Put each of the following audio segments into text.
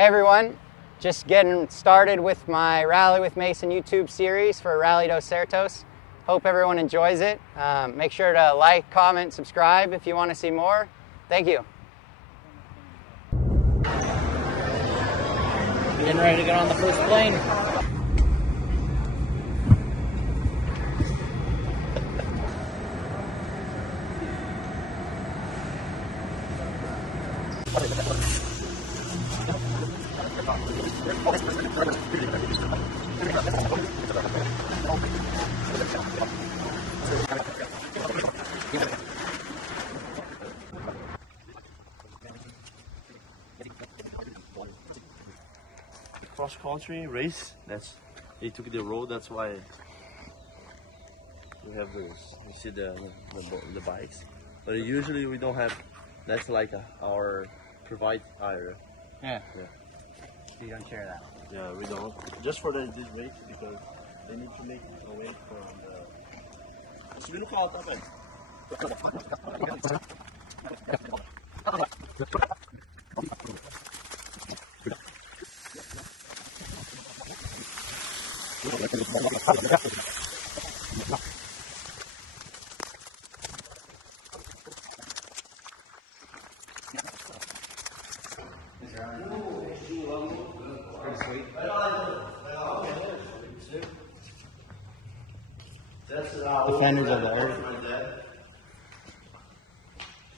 Hey everyone, just getting started with my Rally with Mason YouTube series for Rally Dos Sertoes. Hope everyone enjoys it. Make sure to like, comment, subscribe if you want to see more. Thank you. Getting ready to get on the first plane. Cross country race. They took the road. That's why we have those. You see the bikes, but usually we don't have. That's like our provide area. Yeah. Yeah. You don't share that. Yeah, we don't. Just for this race because they need to make a way from the. Subindo com alto, tá, velho? The fenders are there.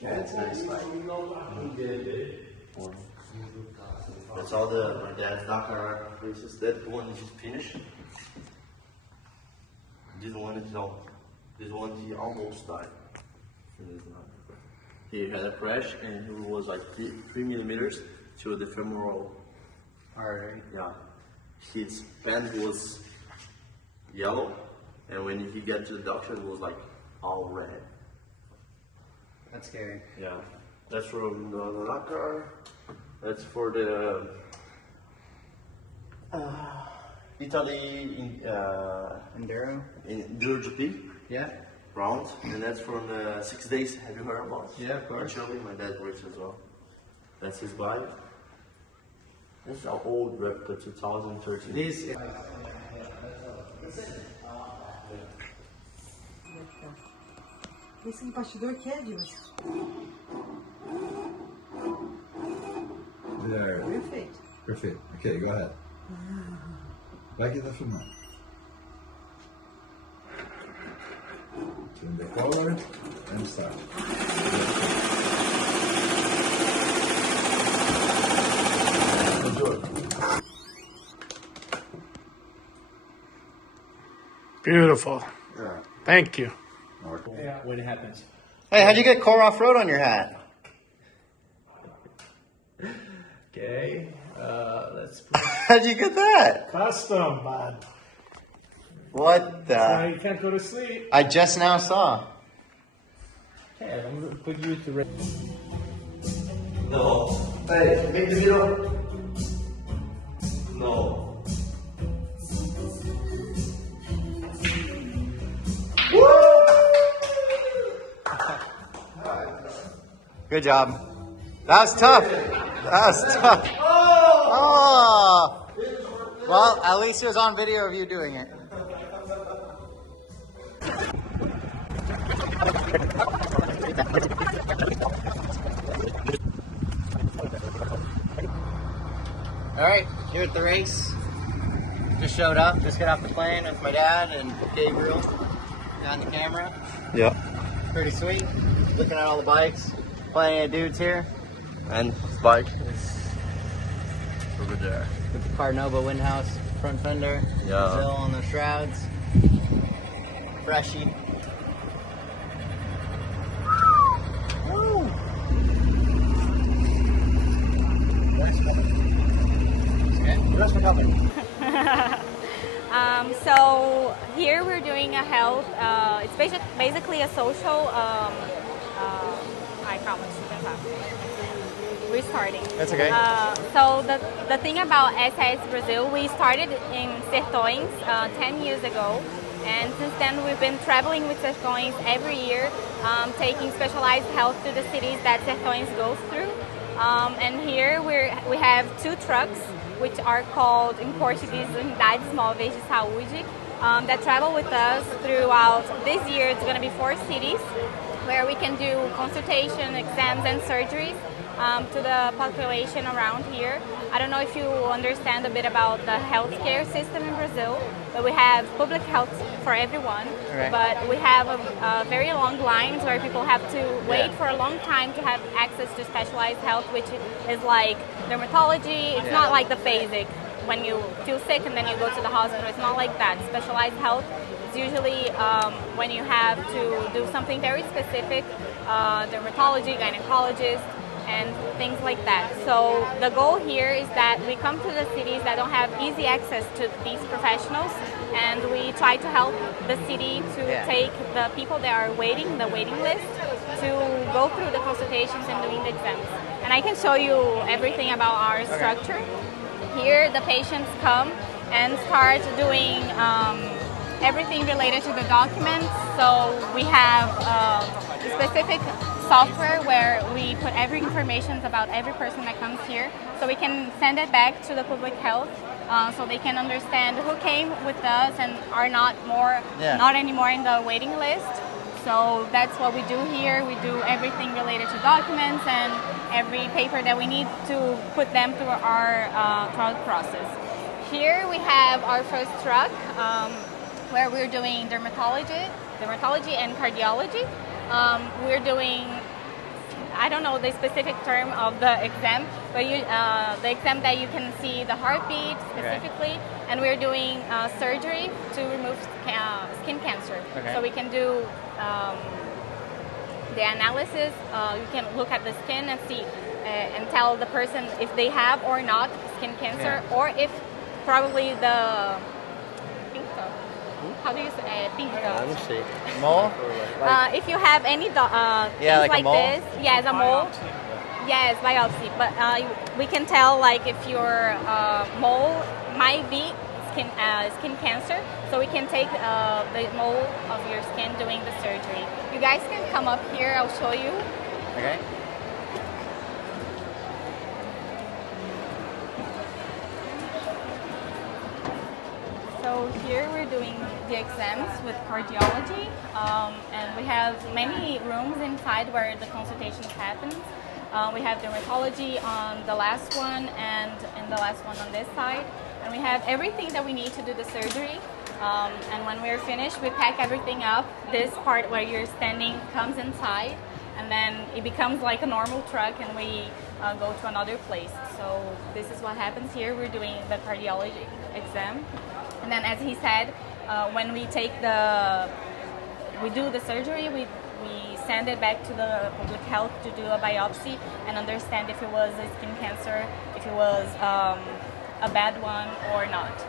Yeah, it's nice. That's all my dad's Dakar races. That one is just finished. This one is not. This one he almost died. He had a crash and he was like 3 millimeters to the femoral Artery. Yeah. His pants was yellow, and when he got to the doctor, it was like all red. That's scary. Yeah. That's from the Dakar. That's for the Italy Enduro? Enduro GP Yeah. round, and that's from the 6 days. Have you heard about? Yeah, of course. Actually, my dad works as well. That's his bike. This is an old replica, 2013. These. Esse bastidor aqui é disso. There. Perfeito. Perfect. Okay, go ahead. Vai que tá filmando. Turn the forward and start. Beautiful. Yeah. Thank you. When it happens. Hey, how'd you get Core Off-Road on your hat? Okay, let's How'd you get that? custom, bud. What Now the? you can't go to sleep. I just now saw. Okay, I'm gonna put you to race. No. Hey, make the middle. No. Good job. That was tough. That was tough. Oh. Well, at least it was on video of you doing it. All right, here at the race. Just showed up. Just got off the plane with my dad and Gabriel on the camera. Yeah. Pretty sweet. Looking at all the bikes. Plenty of dudes here. And his bike is over there. With the Carnova Windhouse front fender. Yeah. Brazil on the shrouds. Freshy. Woo! So here we're doing a health, it's basically a social, I promise you can stop. Restarting. That's okay. So the thing about SS Brazil, we started in Sertões 10 years ago. And since then, we've been traveling with Sertões every year, taking specialized health to the cities that Sertões goes through. And here we have 2 trucks, which are called in Portuguese Unidades Móveis de Saúde, that travel with us throughout this year. It's going to be 4 cities where we can do consultation, exams, and surgeries to the population around here. I don't know if you understand a bit about the healthcare system in Brazil, but we have public health for everyone, but we have a very long lines where people have to wait for a long time to have access to specialized health, which is like dermatology. It's not like the basic, when you feel sick and then you go to the hospital. It's not like that. Specialized health is usually when you have to do something very specific, dermatology, gynecologist, and things like that. So the goal here is that we come to the cities that don't have easy access to these professionals, and we try to help the city to take the people that are waiting, the waiting list, to go through the consultations and doing the exams. And I can show you everything about our structure. Here the patients come and start doing everything related to the documents. So we have specific software where we put every information about every person that comes here, so we can send it back to the public health, so they can understand who came with us and are not anymore in the waiting list. So that's what we do here. We do everything related to documents and every paper that we need to put them through our process. Here we have our first truck where we're doing dermatology and cardiology. We're doing, I don't know the specific term of the exam, but the exam that you can see the heartbeat specifically, and we're doing surgery to remove skin cancer. So we can do the analysis. You can look at the skin and see and tell the person if they have or not skin cancer, or if probably the how do you say pinta? Mole? If you have any things like this, yes, a mole. Yes, biopsy. But we can tell like if your mole might be skin cancer, so we can take the mole of your skin doing the surgery. You guys can come up here. I'll show you. Okay. So here we're doing the exams with cardiology, and we have many rooms inside where the consultations happen. We have dermatology on the last one and the last one on this side. And we have everything that we need to do the surgery. And when we're finished, we pack everything up. This part where you're standing comes inside, and then it becomes like a normal truck, and we go to another place. So this is what happens here. We're doing the cardiology exam. And then, as he said, when we do the surgery, we send it back to the public health to do a biopsy and understand if it was a skin cancer, if it was a bad one or not.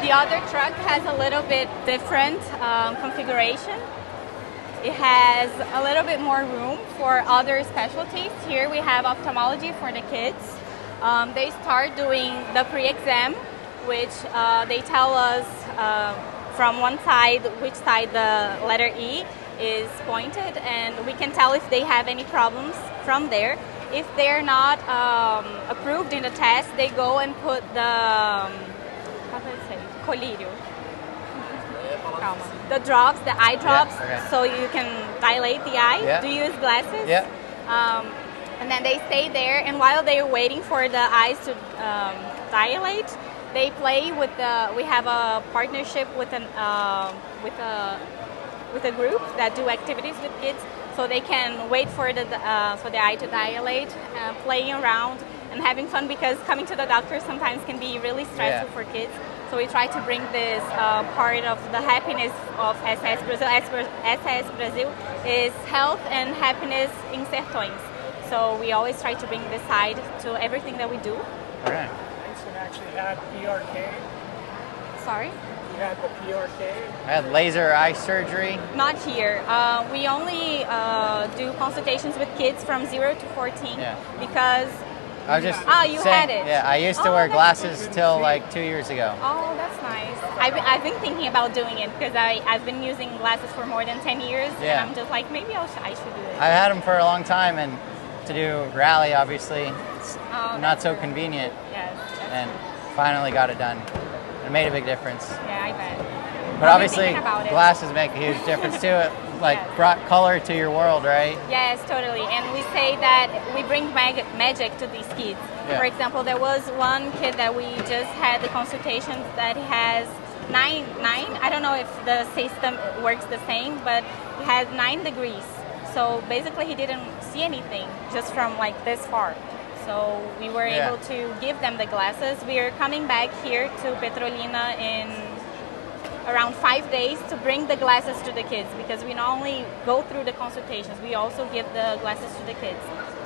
The other truck has a little bit different configuration. It has a little bit more room for other specialties. Here we have ophthalmology for the kids. They start doing the pre-exam, which they tell us from one side which side the letter E is pointed, and we can tell if they have any problems from there. If they're not approved in the test, they go and put the, how do I say, colírio. The drops, the eye drops, so you can dilate the eye. Do you use glasses? And then they stay there, and while they're waiting for the eyes to dilate, they play with the. We have a partnership with a group that do activities with kids, so they can wait for the eye to dilate, playing around and having fun, because coming to the doctor sometimes can be really stressful for kids. So we try to bring this part of the happiness of SS Brazil. SS Brazil is health and happiness in Sertões. So we always try to bring this side to everything that we do. Okay. Mason actually had PRK. Sorry? You had the PRK? I had laser eye surgery. Not here. We only do consultations with kids from 0 to 14 because I was just you saying, had it. Yeah, I used to Oh, wear that's glasses till like 2 years ago. Oh, that's nice. I've been thinking about doing it because I've been using glasses for more than 10 years. Yeah. And I'm just like, maybe I should do it. I've had them for a long time, and to do rally, obviously, it's Oh, not so true. convenient. Yes. And finally got it done. It made a big difference. Yeah, I bet. But I've been obviously, thinking about it. glasses make a huge difference too. It like Yes. brought color to your world, right? Yes, totally. And we say that we bring magic to these kids. Yeah. For example, there was one kid that we just had the consultations that has nine. I don't know if the system works the same, but he had 9 degrees. So basically, he didn't see anything just from like this far. So we were Yeah. able to give them the glasses. We are coming back here to Petrolina in around 5 days to bring the glasses to the kids, because we not only go through the consultations, we also give the glasses to the kids.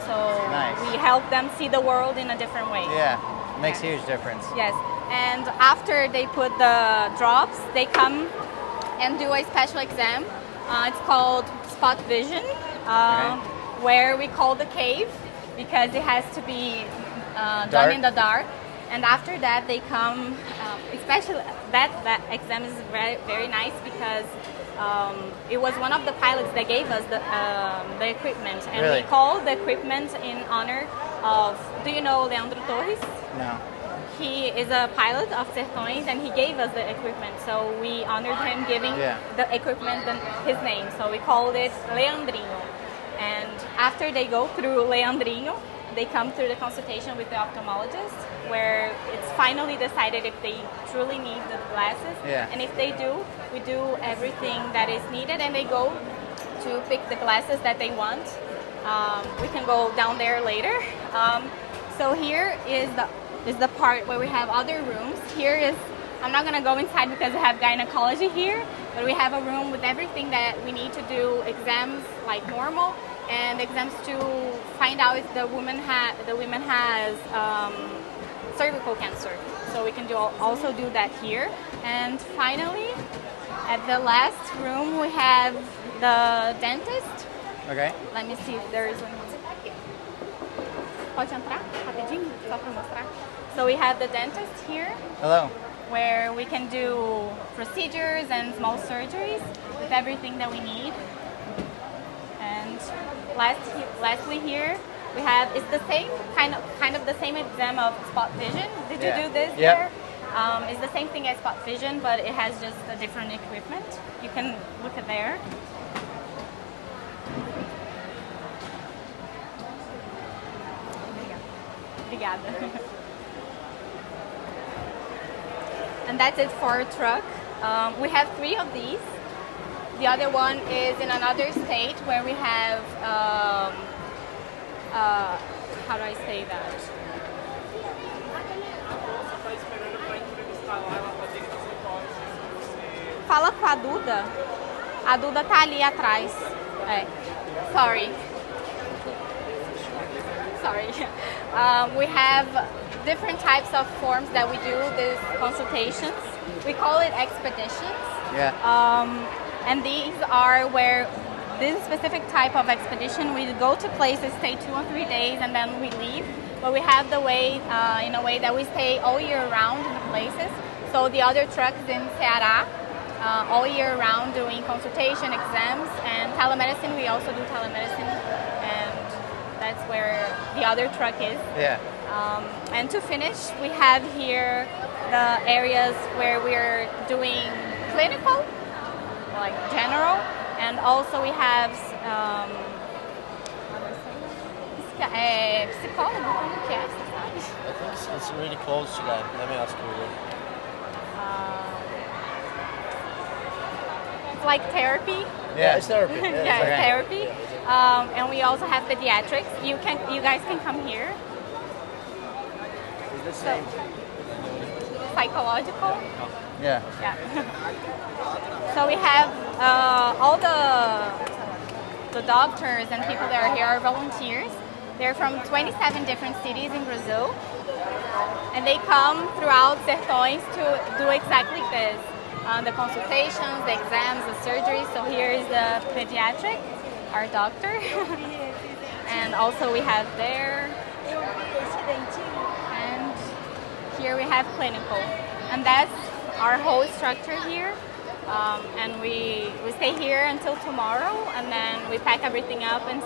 So Nice. we help them see the world in a different way. Yeah, makes a Yes. huge difference. Yes, and after they put the drops, they come and do a special exam. It's called spot vision, where we call the cave because it has to be done Dark. in the dark. And after that, they come. Especially that exam is very, very nice because it was one of the pilots that gave us the equipment, and Really? we call the equipment in honor of. Do you know Leandro Torres? No. He is a pilot of Sertões, and he gave us the equipment. So we honored him giving Yeah. the equipment and his name. So we called it Leandrinho. And after they go through Leandrinho, they come through the consultation with the ophthalmologist, where it's finally decided if they truly need the glasses. Yeah. And if they do, we do everything that is needed, and they go to pick the glasses that they want. We can go down there later. So here is the part where we have other rooms. Here is, I'm not gonna go inside because we have gynecology here, but we have a room with everything that we need to do exams like normal, and exams to find out if the woman has cervical cancer. So we can also do that here. And finally, at the last room, we have the dentist. Okay. Let me see if there is one. Pode entrar rapidinho, só para mostrar. So we have the dentist here, Hello. where we can do procedures and small surgeries with everything that we need. And lastly here, we have, it's the same, kind of the same exam of spot vision. Did you Yeah. do this Yep. here? It's the same thing as spot vision, but it has just a different equipment. You can look at there. Obrigada. And that's it for our truck. We have 3 of these. The other one is in another state where we have, how do I say that? Fala com a Duda. A Duda tá ali atrás. É. Sorry. We have different types of forms that we do these consultations. We call it expeditions. Yeah. And these are where this specific type of expedition, we go to places, stay 2 or 3 days, and then we leave. But we have the way, in a way that we stay all year round in the places. So the other truck is in Ceará, all year round doing consultation, exams, and telemedicine. We also do telemedicine, and that's where the other truck is. Yeah. And to finish, we have here the areas where we're doing clinical, like general, and also we have psicólogo, como que é? Você sabe? I think it's really close to that. Let me ask you. It's like therapy. Yeah. It's therapy. Yeah, Yeah, it's okay. therapy. And we also have pediatrics. You guys can come here. It's the same. Psychological. Yeah. Yeah. So we have all the doctors and people that are here are volunteers. They're from 27 different cities in Brazil. And they come throughout Sertões to do exactly this. The consultations, the exams, the surgeries. So here is the pediatric, our doctor. And also we have there. And here we have clinical. And that's our whole structure here. And we stay here until tomorrow, and then we pack everything up and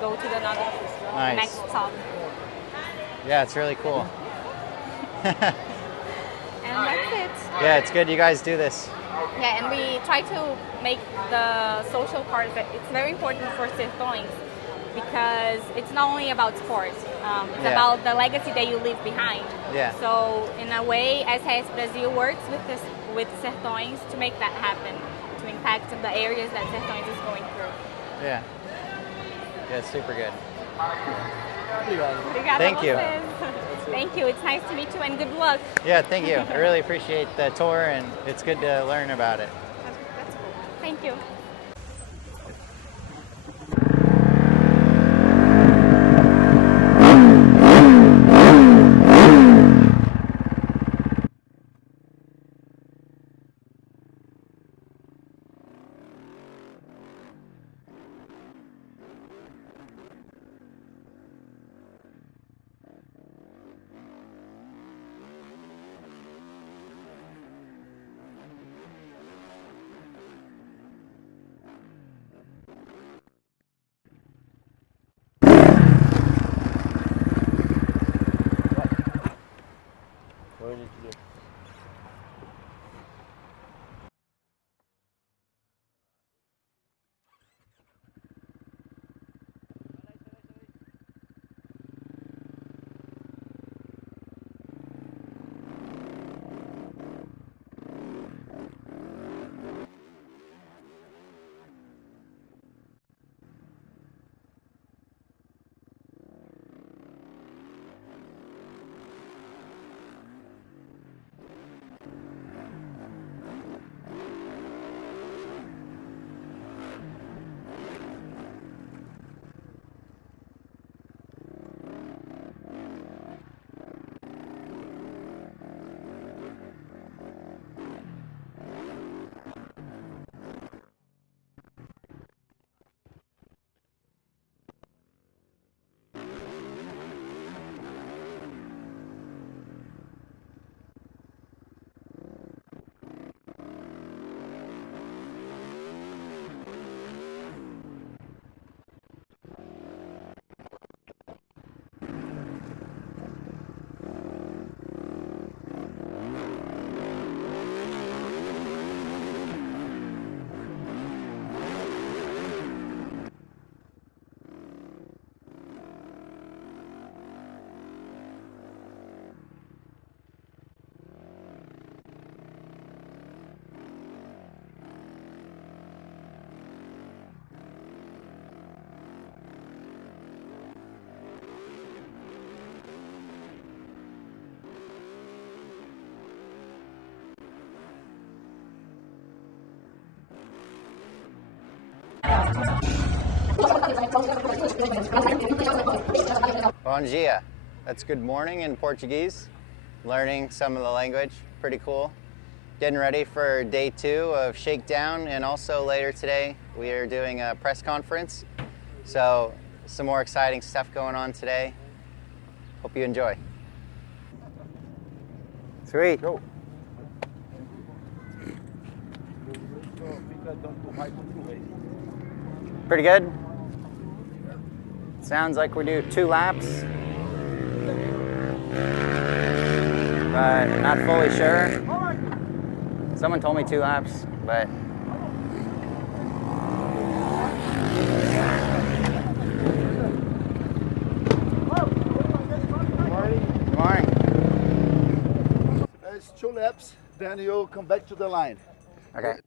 go to the next stop. Yeah, it's really cool. And that's it. Yeah, it's good you guys do this. Yeah, and we try to make the social part of it. It's very important for Sertões because it's not only about sports. It's about the legacy that you leave behind. Yeah. So in a way, SAS Brazil works with Sertões to make that happen, to impact the areas that Sertões is going through. Yeah. Yeah, it's super good. Obrigada Thank you. Thank you. It's nice to meet you and good luck. Yeah, thank you. I really appreciate the tour, and it's good to learn about it. That's cool. Thank you. What do we need to do? Bom dia. That's good morning in Portuguese. Learning some of the language. Pretty cool. Getting ready for day 2 of Shakedown, and also later today we are doing a press conference. So some more exciting stuff going on today. Hope you enjoy. Sweet. Go. Pretty good. Sounds like we do 2 laps, but not fully sure. Someone told me 2 laps, but good morning. It's 2 laps, then you come back to the line. Okay.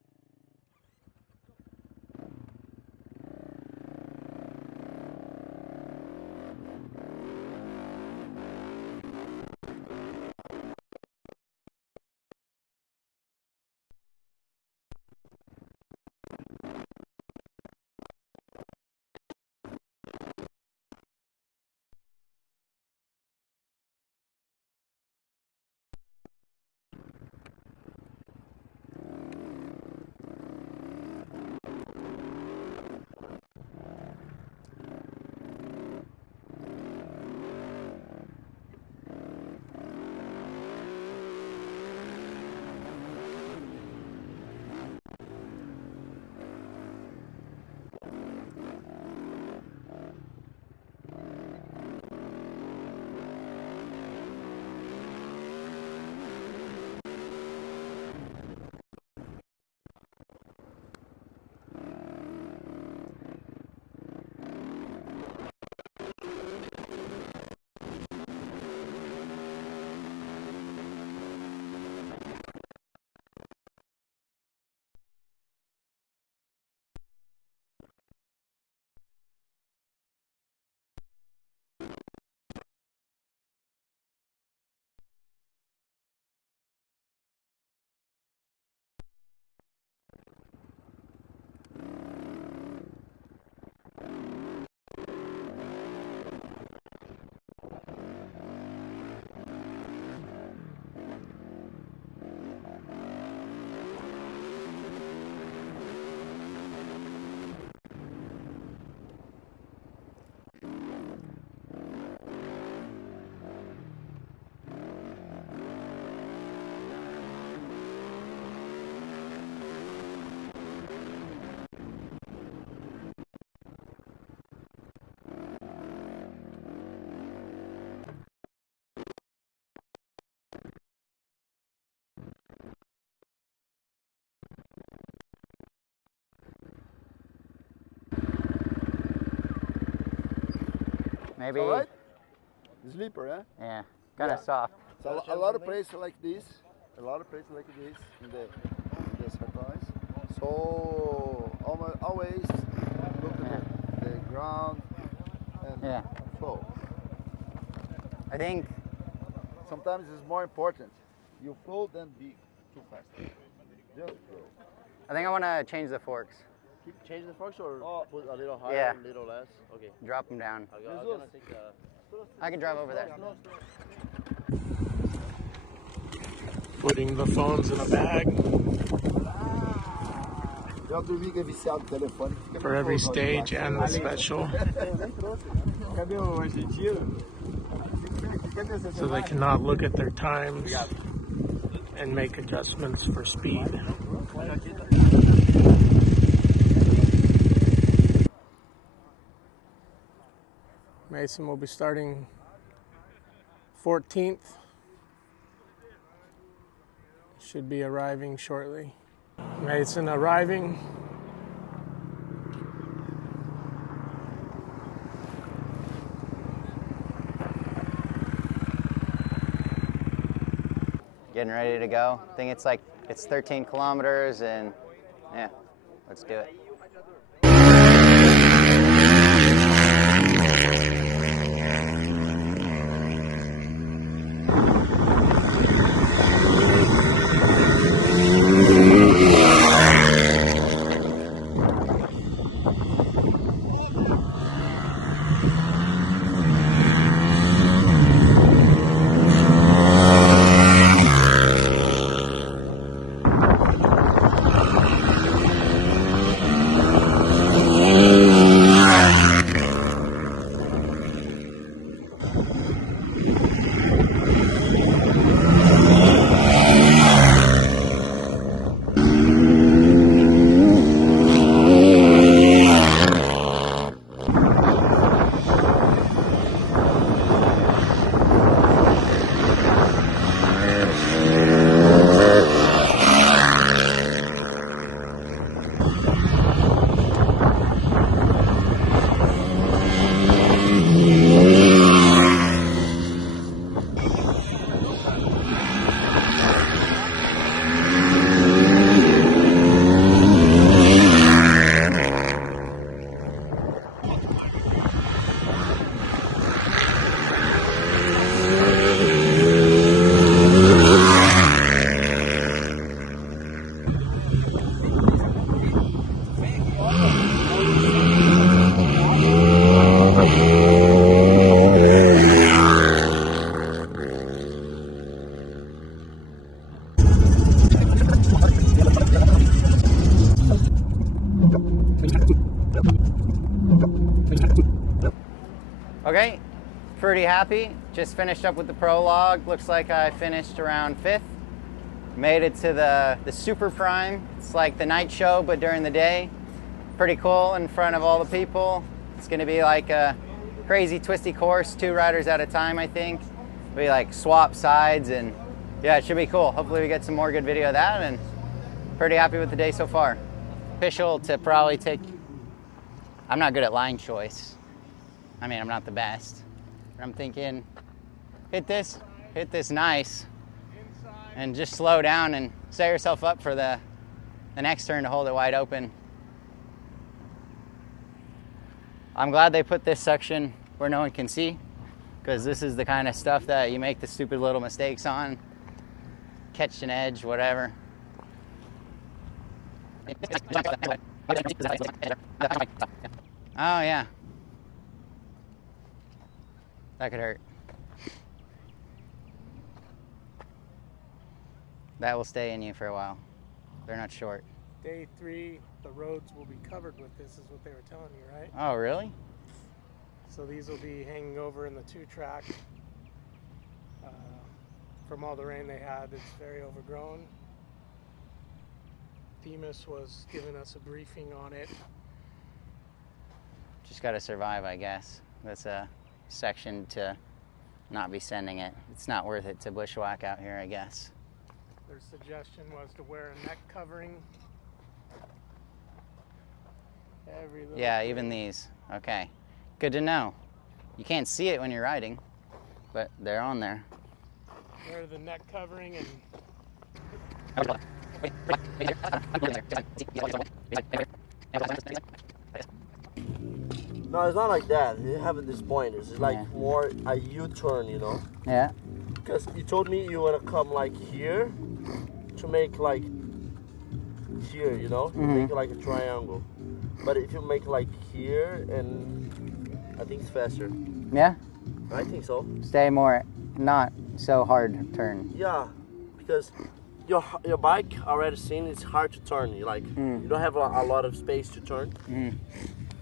Maybe. All right? Sleeper, eh? Yeah. Kind of Yeah. soft. So a lot of places like this. A lot of places like this in the Sertões. So always look at the ground and flow. I think Sometimes it's more important. You flow than be too fast. Just flow. I think I want to change the forks. Keep changing the forks or put a little higher, Yeah. a little less? Okay. Drop them down. I'm gonna take the... I can drive over there. Putting the phones in a bag Eu dormi que é viciado no telefone. for every stage and the special, Cadê o argentino? so they cannot look at their times and make adjustments for speed. Mason will be starting 14th. Should be arriving shortly. Mason arriving. Getting ready to go. I think it's 13 kilometers, and yeah, let's do it. Okay, pretty happy. Just finished up with the prologue. Looks like I finished around 5th. Made it to the Super Prime. It's like the night show, but during the day. Pretty cool in front of all the people. It's gonna be like a crazy twisty course, 2 riders at a time, I think. We like swap sides, and yeah, it should be cool. Hopefully we get some more good video of that, and pretty happy with the day so far. Official to probably take, I'm not good at line choice. I mean, I'm not the best. I'm thinking, hit this nice, and just slow down and set yourself up for the next turn to hold it wide open. I'm glad they put this section where no one can see, because this is the kind of stuff that you make the stupid little mistakes on. Catch an edge, whatever. Oh yeah. That could hurt. That will stay in you for a while. They're not short. Day 3, the roads will be covered with this, is what they were telling you, right? Oh, really? So these will be hanging over in the 2-track. From all the rain they had, it's very overgrown. Demas was giving us a briefing on it. Just got to survive, I guess. That's a section to not be sending it. It's not worth it to bushwhack out here, I guess. Their suggestion was to wear a neck covering. Yeah, even these. Okay. Good to know. You can't see it when you're riding, but they're on there. They're the neck covering and No, it's not like that. You have this point. It's like more a U-turn, you know? Yeah. Because you told me you want to come like here to make like here, you know? Make it like a triangle. But if you make like here, and I think it's faster. Yeah? I think so. Stay more, not so hard to turn. Yeah, because your bike already seen it's hard to turn. You like you don't have a lot of space to turn.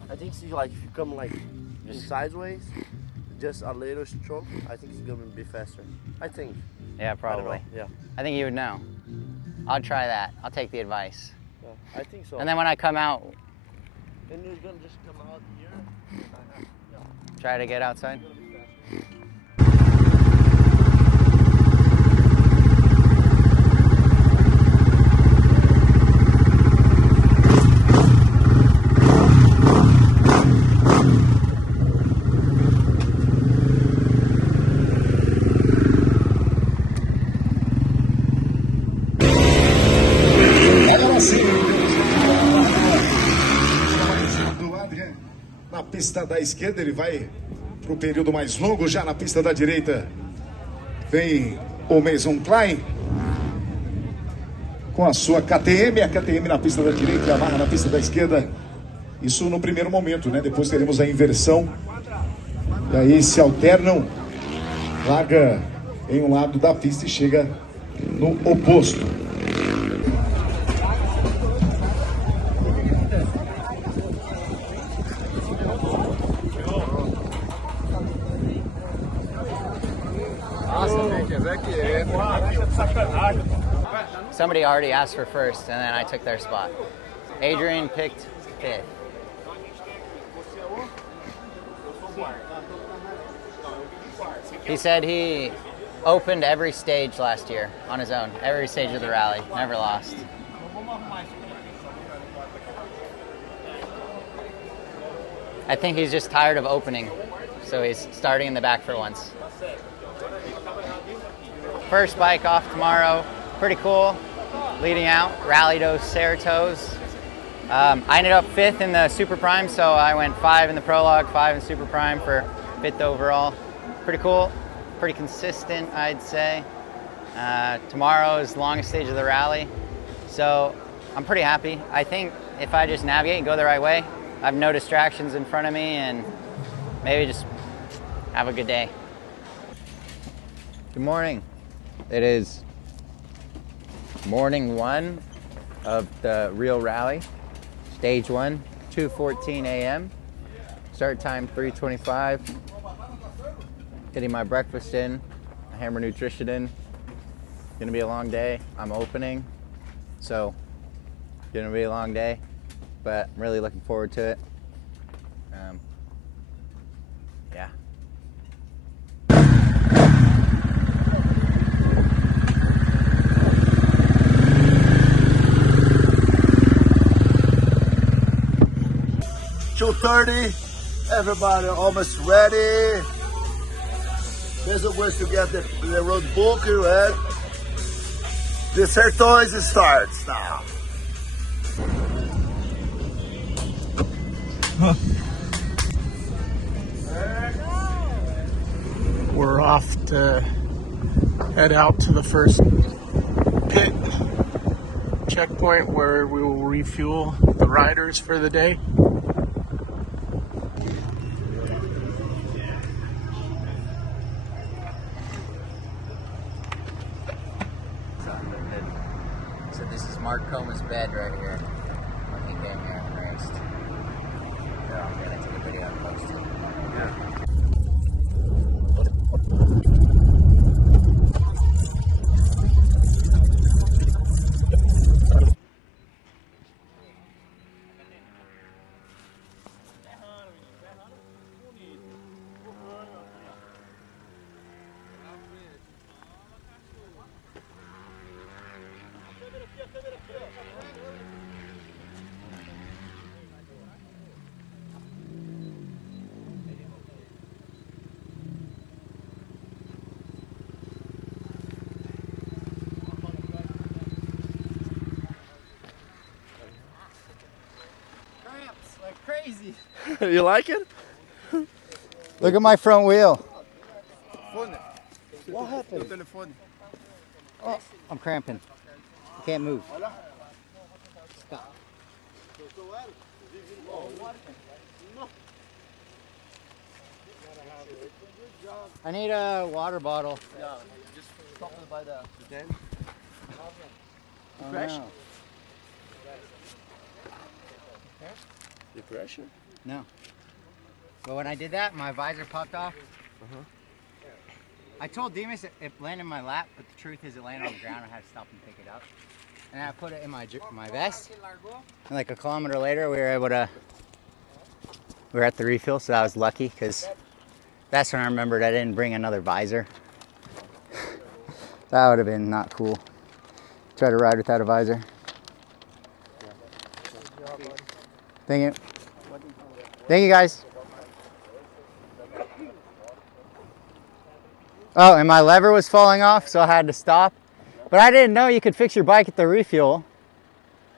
I think so, like if you come like sideways, just a little stroke, I think it's gonna be faster. I think. Yeah, probably. Yeah. I think you would know. I'll try that. I'll take the advice. I think so. And then when I come out, and you're gonna just come out here. try to get outside. Na pista da esquerda, ele vai para o período mais longo. Já na pista da direita vem o Mason Klein com a sua KTM. A KTM na pista da direita e a Yamaha na pista da esquerda. Isso no primeiro momento, né? Depois teremos a inversão. E aí se alternam, larga em um lado da pista e chega no oposto. Somebody already asked for first, and then I took their spot. Adrian picked fifth. He said he opened every stage last year on his own, every stage of the rally, never lost. I think he's just tired of opening, so he's starting in the back for once. First bike off tomorrow, pretty cool. Leading out, Rally Dos Sertoes. I ended up fifth in the Super Prime, so I went 5 in the Prologue, 5 in Super Prime for fifth overall. Pretty cool, pretty consistent, I'd say. Tomorrow is the longest stage of the rally, so I'm pretty happy. I think if I just navigate and go the right way, I have no distractions in front of me, and maybe just have a good day. Good morning. It is morning 1 of the real rally. Stage 1, 2:14 a.m. Start time 3:25. Getting my breakfast in, my Hammer Nutrition in. Gonna be a long day. I'm opening, so gonna be a long day, but I'm really looking forward to it. Yeah. Everybody almost ready. There's a way to get the road book, right? The Sertoes starts now. we're off to head out to the first pit checkpoint where we will refuel the riders for the day. So this is Mark Coma's bed right here when he came here and raced. Here, I'm gonna take a video and post it. Yeah. Like crazy. You like it? Look at my front wheel. What happened? Oh, I'm cramping. I can't move. Stop. I need a water bottle. Yeah, just stop it by the dam. Oh, Crash? no. You crash? No. But when I did that, my visor popped off. I told Demas it landed in my lap, but the truth is it landed on the ground. I had to stop and pick it up. And I put it in my vest. And like a kilometer later, we were at the refill, so that was lucky because that's when I remembered I didn't bring another visor. That would have been not cool. Try to ride without a visor. Thank you. Thank you, guys. Oh, and my lever was falling off, so I had to stop. But I didn't know you could fix your bike at the refuel.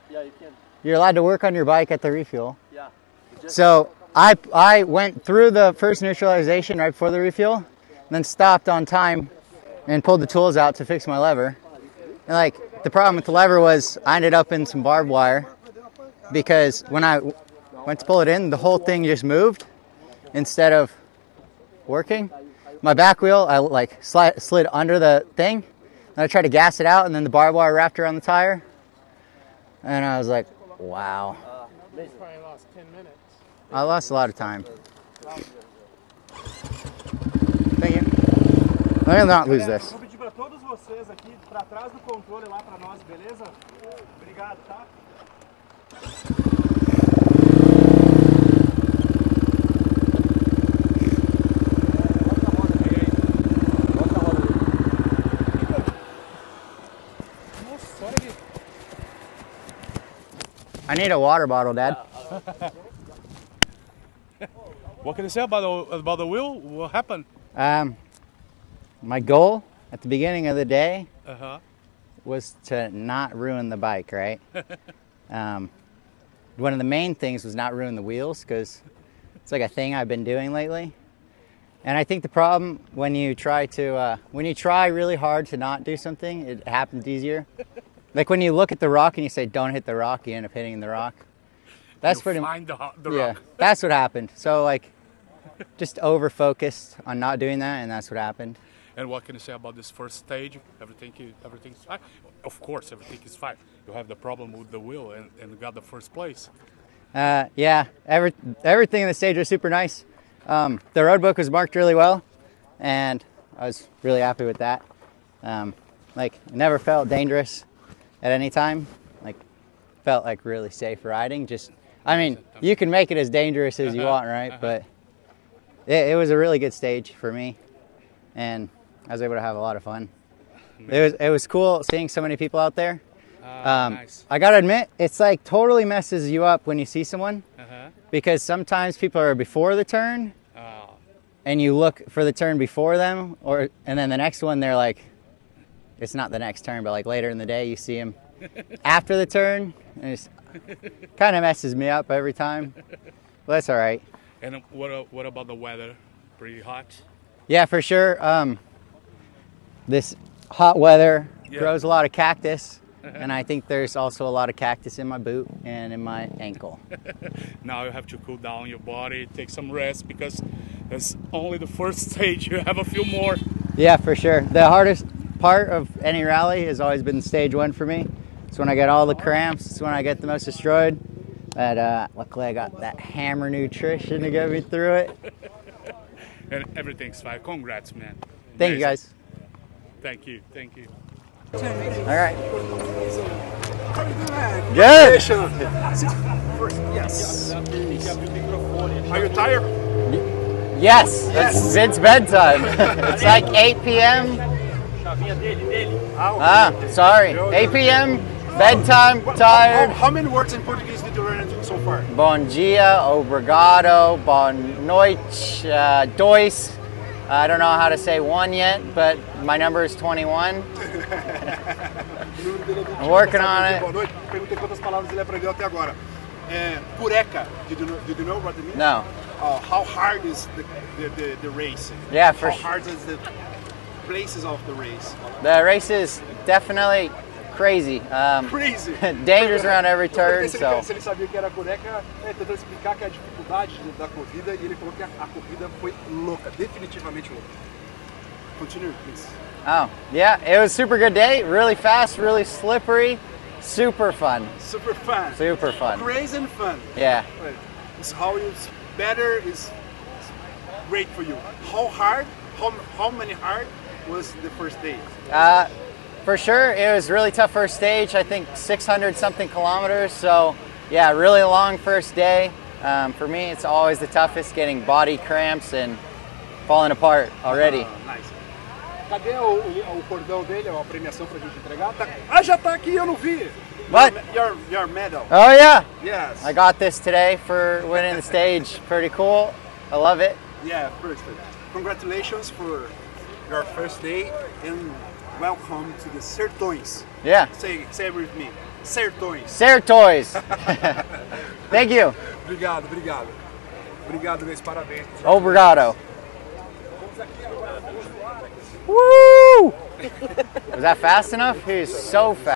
Yeah, you can. You're allowed to work on your bike at the refuel. Yeah. So I went through the first neutralization right before the refuel, and then stopped on time and pulled the tools out to fix my lever. And like the problem with the lever was I ended up in some barbed wire because when I went to pull it in, the whole thing just moved instead of working. My back wheel, I like slid under the thing, and I tried to gas it out, and then the barbed wire wrapped around the tire. And I was like, wow. You probably lost 10 minutes. I lost a lot of time. Thank you. Let me not lose this. Vou pedir para todos vocês aqui, para trás do controle lá para nós, beleza? Obrigado, tá? I need a water bottle, Dad. What can you say about the wheel? What happened? My goal at the beginning of the day Uh-huh. was to not ruin the bike, right? One of the main things was not ruin the wheels because it's like a thing I've been doing lately. And I think the problem when you try really hard to not do something, it happens easier. Like when you look at the rock and you say, don't hit the rock, you end up hitting the rock. That's pretty much, the yeah, rock. that's what happened. So like, just over-focused on not doing that, and that's what happened. And what can you say about this first stage? Everything's fine? Of course, everything is fine. You have the problem with the wheel and got the first place. Yeah, everything in the stage was super nice. The road book was marked really well, and I was really happy with that. Like, it never felt dangerous at any time. Like, felt like really safe riding. Just, I mean, you can make it as dangerous as you want, right? But it was a really good stage for me, and I was able to have a lot of fun. It was cool seeing so many people out there. Nice. I gotta admit, it's like totally messes you up when you see someone, because sometimes people are before the turn, and you look for the turn before them, and then the next one they're like, it's not the next turn, but like later in the day you see them after the turn, and it kind of messes me up every time. But that's all right. And what about the weather? Pretty hot? Yeah, for sure. This hot weather grows a lot of cactus, and I think there's also a lot of cactus in my boot and in my ankle. Now you have to cool down your body, take some rest, because it's only the first stage. You have a few more. Yeah, for sure. The hardest part of any rally has always been stage one for me. It's when I get all the cramps. It's when I get the most destroyed. But luckily I got that hammer nutrition to get me through it. And everything's fine. Congrats, man. Thank you, guys. Thank you. Thank you. All right. Good. Yes. Are you tired? Yes. It's bedtime. It's like 8 p.m. Sorry. 8 p.m. Bedtime. Tired. How many words in Portuguese did you learn so far? Bom dia, obrigado, boa noite, dois. I don't know how to say one yet, but my number is 21. I'm working on it. Boa noite. Perguntei quantas palavras ele aprendeu até agora. Cureca. Did you know what it means? No. How hard is the race? Yeah, for How sure. hard is the places of the race? The race is definitely crazy. Crazy. Dangerous around every turn. Se So. ele sabia que era Cureca, tentando explicar que a dificuldade da corrida e ele falou que a corrida foi louca, definitivamente louca. Continue, please. Oh, yeah, it was a super good day. Really fast, really slippery, super fun. Super fun. Super fun. Crazy and fun. Yeah. It's how it's better is great for you. How hard? How many hard was the first day? For sure, it was really tough first stage. I think 600 something kilometers. So yeah, really long first day. For me, it's always the toughest, getting body cramps and falling apart already. Nice. Cadê o cordão dele, a premiação pra gente entregar? Já tá aqui, eu não vi. What? Your medal. Oh yeah. Yes. I got this today for winning the stage. Pretty cool. I love it. Yeah, first. Congratulations for your first day and welcome to the Sertões. Yeah. Say it with me. Sertões. Sertoes. Thank you. Obrigado. Obrigado, meus parabéns. Obrigado. Woo! Was that fast enough? He was so fast.